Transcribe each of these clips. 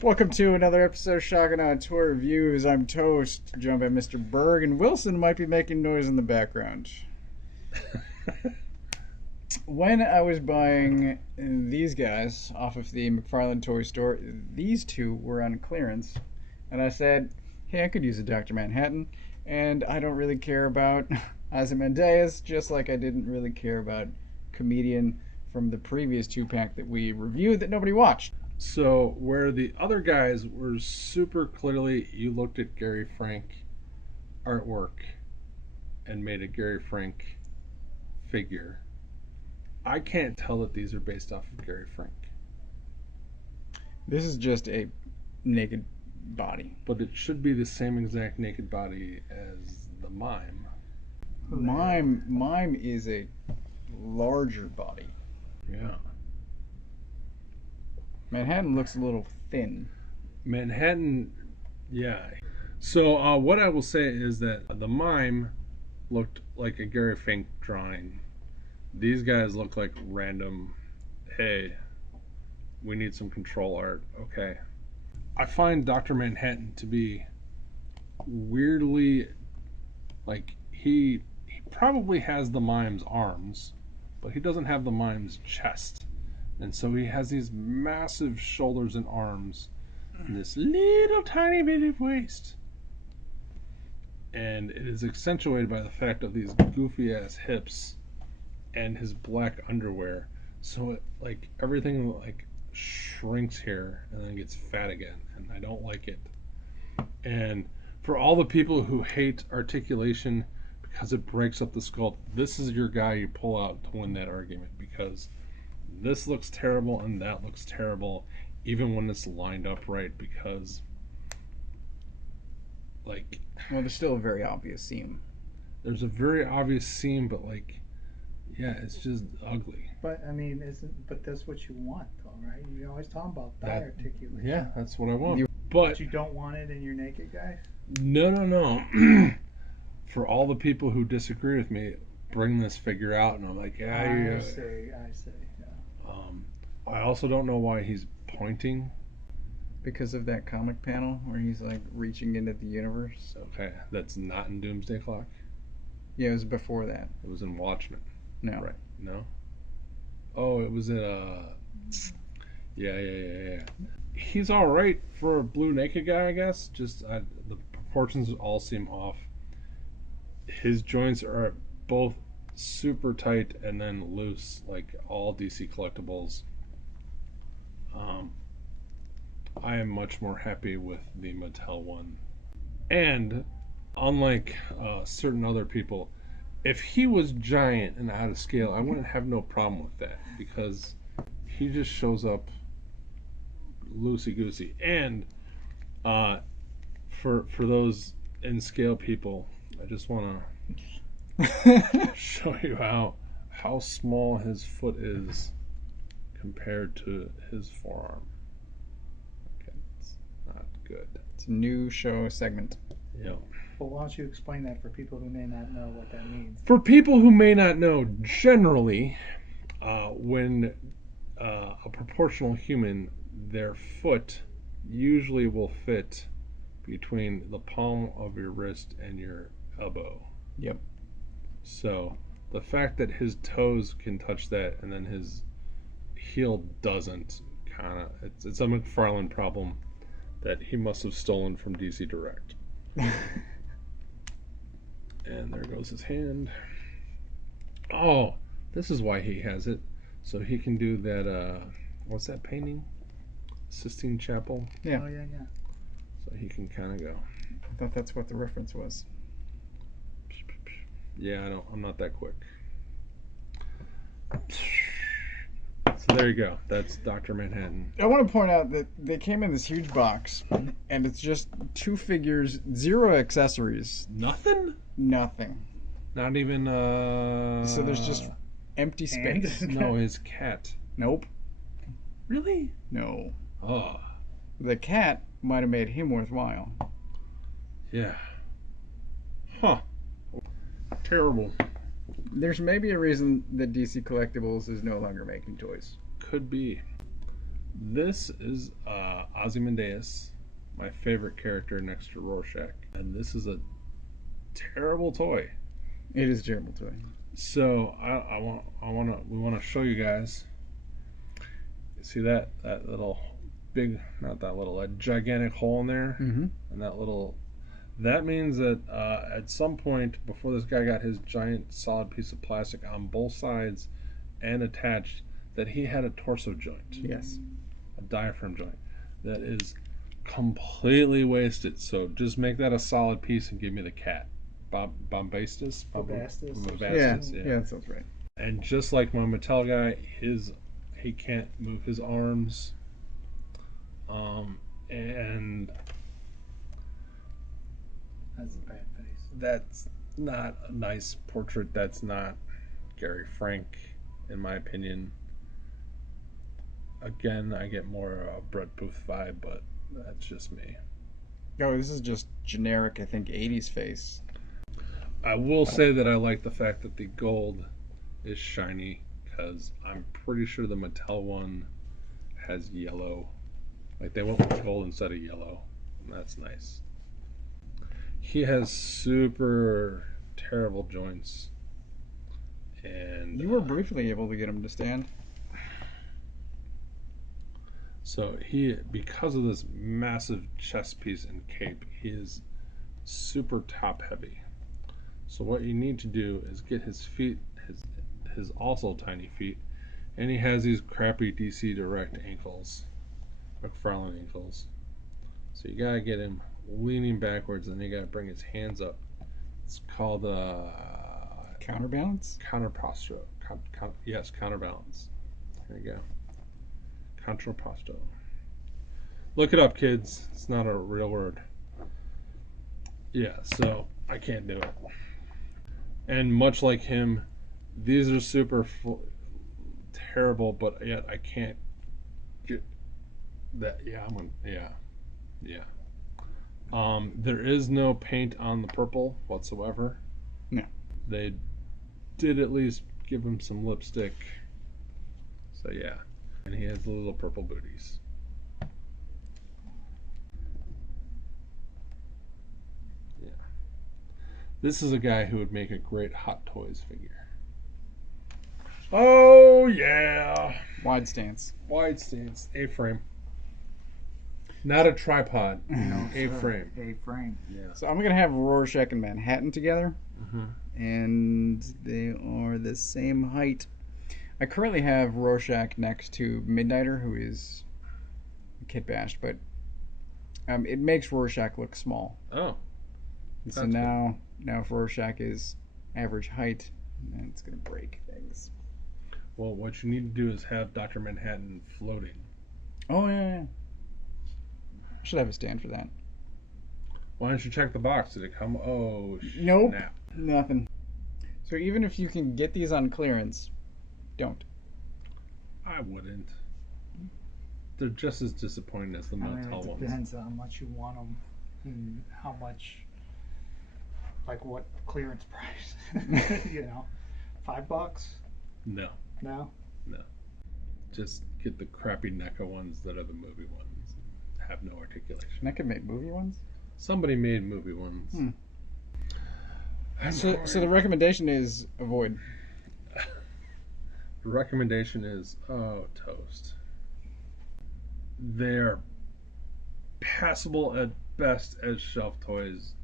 Welcome to another episode of Shotgun on Tour Reviews. I'm Toast, joined by Mr. Berg, and Wilson might be making noise in the background. When I was buying these guys off of the McFarlane toy store, these two were on clearance, and I said, hey, I could use a Dr. Manhattan, and I don't really care about Ozymandias, just like I didn't really care about Comedian from the previous two-pack that we reviewed that nobody watched. So where the other guys were super clearly, you looked at Gary Frank artwork and made a Gary Frank figure. I can't tell that these are based off of Gary Frank. This is just a naked body. But it should be the same exact naked body as the mime. Mime is a larger body. Yeah. Manhattan looks a little thin. Manhattan, yeah. So what I will say is that the mime looked like a Gary Frank drawing. These guys look like random, hey, we need some control art. Okay. I find Dr. Manhattan to be weirdly, like, he probably has the mime's arms, but he doesn't have the mime's chest. And so he has these massive shoulders and arms and this little tiny bit of waist. And it is accentuated by the fact of these goofy ass hips and his black underwear. So it, like, everything like shrinks here and then gets fat again, and I don't like it. And for all the people who hate articulation because it breaks up the sculpt, this is your guy you pull out to win that argument, because this looks terrible and that looks terrible, even when it's lined up right, because, like... Well, there's still a very obvious seam. There's a very obvious seam, but, like, yeah, it's just ugly. But, I mean, but that's what you want, though, right? You always talk about thigh articulation. Yeah, that's what I want. But you don't want it in your naked guy? No. For all the people who disagree with me, bring this figure out, and I'm like, yeah. I see, yeah. I also don't know why he's pointing. Because of that comic panel where he's like reaching into the universe. Okay, that's not in Doomsday Clock. Yeah, it was before that. It was in Watchmen. No. Right. No? Oh, it was in Yeah. He's alright for a blue naked guy, I guess. Just the proportions all seem off. His joints are both super tight and then loose, like all DC Collectibles. I am much more happy with the Mattel one. And unlike certain other people, if he was giant and out of scale, I wouldn't have no problem with that, because he just shows up loosey-goosey. And for those in scale people, I just want to show you how small his foot is compared to his forearm. Okay, it's not good. It's a new show segment. Yeah. Well, why don't you explain that for people who may not know what that means? For people who may not know, generally, when a proportional human, their foot usually will fit between the palm of your wrist and your elbow. Yep. So the fact that his toes can touch that and then his heel doesn't, kind of, it's a McFarlane problem that he must have stolen from DC Direct. And there goes his hand. Oh, this is why he has it, so he can do that. What's that painting? Sistine Chapel. Yeah. Oh, yeah. So he can kind of go. I thought that's what the reference was. Yeah, I'm not that quick. So there you go. That's Dr. Manhattan. I want to point out that they came in this huge box, and it's just two figures, zero accessories. Nothing? Nothing. Not even So there's just empty space. No, his cat. Nope. Really? No. Oh. The cat might have made him worthwhile. Yeah. Huh. Terrible. There's maybe a reason that DC Collectibles is no longer making toys. Could be. This is Ozymandias, my favorite character next to Rorschach, and this is a terrible toy. It is a terrible toy. So we want to show you guys. See that little big, not that little, that gigantic hole in there, Mm-hmm. and that little. That means that at some point before this guy got his giant solid piece of plastic on both sides and attached, that he had a torso joint. Yes. A diaphragm joint that is completely wasted. So just make that a solid piece and give me the cat. Bombastis? Bobastis. Yeah, that sounds right. And just like my Mattel guy, he can't move his arms. And That's a bad face. that's not a nice portrait. That's not Gary Frank, in my opinion. Again, I get more Brett Booth vibe, but that's just me. Oh, this is just generic, I think, 80s face. I will say that I like the fact that the gold is shiny, because I'm pretty sure the Mattel one has yellow. Like they went with gold instead of yellow, and that's nice. He has super terrible joints. And You were briefly able to get him to stand. So because of this massive chest piece and cape, he is super top heavy. So what you need to do is get his feet, his also tiny feet, and he has these crappy DC Direct ankles, McFarlane ankles. So you gotta get him leaning backwards, and you gotta bring his hands up. It's called Counterbalance? counterposto. Yes, counterbalance. There you go. Contrapposto. Look it up, kids. It's not a real word. Yeah, so I can't do it. And much like him, these are super terrible, but yet I can't get that. Yeah. There is no paint on the purple whatsoever. No. They did at least give him some lipstick. So yeah. And he has the little purple booties. Yeah. This is a guy who would make a great Hot Toys figure. Oh, yeah. Wide stance. Wide stance. A-frame. Not a tripod. No, A-frame. A-frame. Yeah. So I'm going to have Rorschach and Manhattan together, Mm-hmm. and they are the same height. I currently have Rorschach next to Midnighter, who is kit bashed, but it makes Rorschach look small. Oh. And so That's now if Rorschach is average height, then it's going to break things. Well, what you need to do is have Dr. Manhattan floating. Oh, yeah. I should have a stand for that. Why don't you check the box? Did it come? Oh, Nope. snap. Nothing. So even if you can get these on clearance, don't. I wouldn't. They're just as disappointing as the I mean, Mattel it ones. depends on how much you want them and how much, like what clearance price. You know, $5? No. No? Just get the crappy NECA ones that are the movie ones. Have no articulation. And I could make movie ones. Somebody made movie ones. Hmm. I'm So the sorry. recommendation is avoid. The recommendation is toast. They're passable at best as shelf toys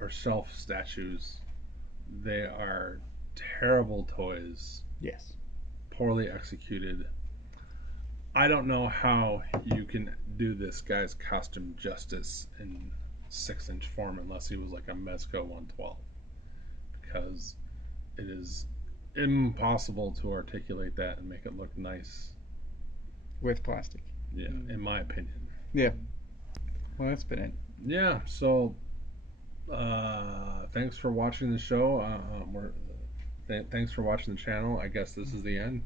or shelf statues. They are terrible toys, Yes. poorly executed. I don't know how you can do this guy's costume justice in 6-inch form unless he was like a Mezco 112, because it is impossible to articulate that and make it look nice. With plastic. Yeah, in my opinion. Yeah. Well, that's been it. Yeah, so thanks for watching the show. Thanks for watching the channel. I guess this is the end.